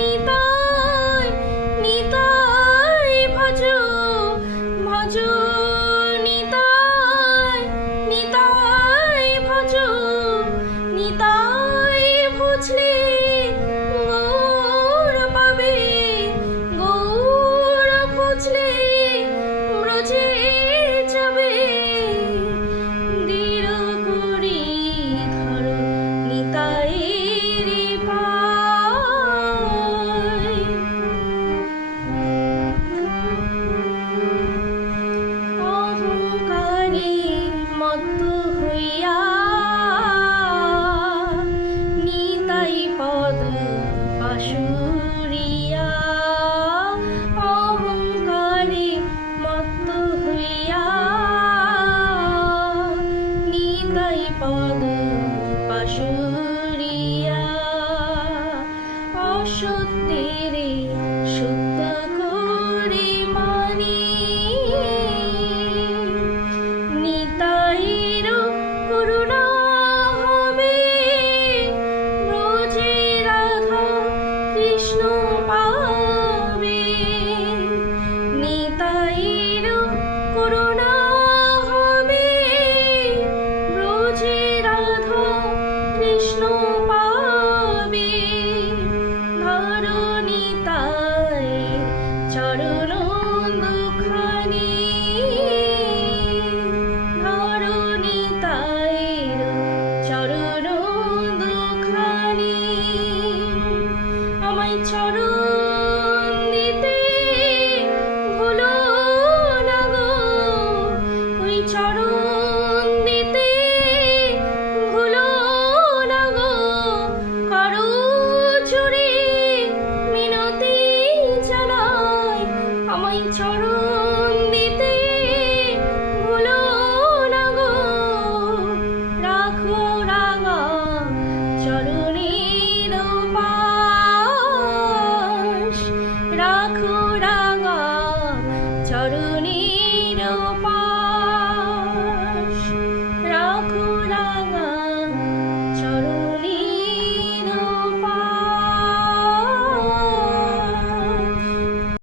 নিতাই নিতাই ভজ ভজ নিতাই নিতাই ভজ নিতাই ভজলে গৌর পাবে গৌর ভজলে ব্রজে যাবে দৃঢ় করি ধর নিতাইয়ের পায়। অহংকারে মত্ত হইয়া নিতাই পদ পাশুরিয়া অহংকারে মত্ত হইয়া নিতাই পদ পাশুরিয়া অসত্যেরে সত্য করে মানি নিতাইর করুণা হবে ব্রজে রাধা কৃষ্ণ পাবে নিতাইর করুণা হবে ব্রজে রাধা কৃষ্ণ পাবে ধরো নিতাইর চরণ দুখানি ধরো নিতাইর চরণ দুখানি আমায় চরণ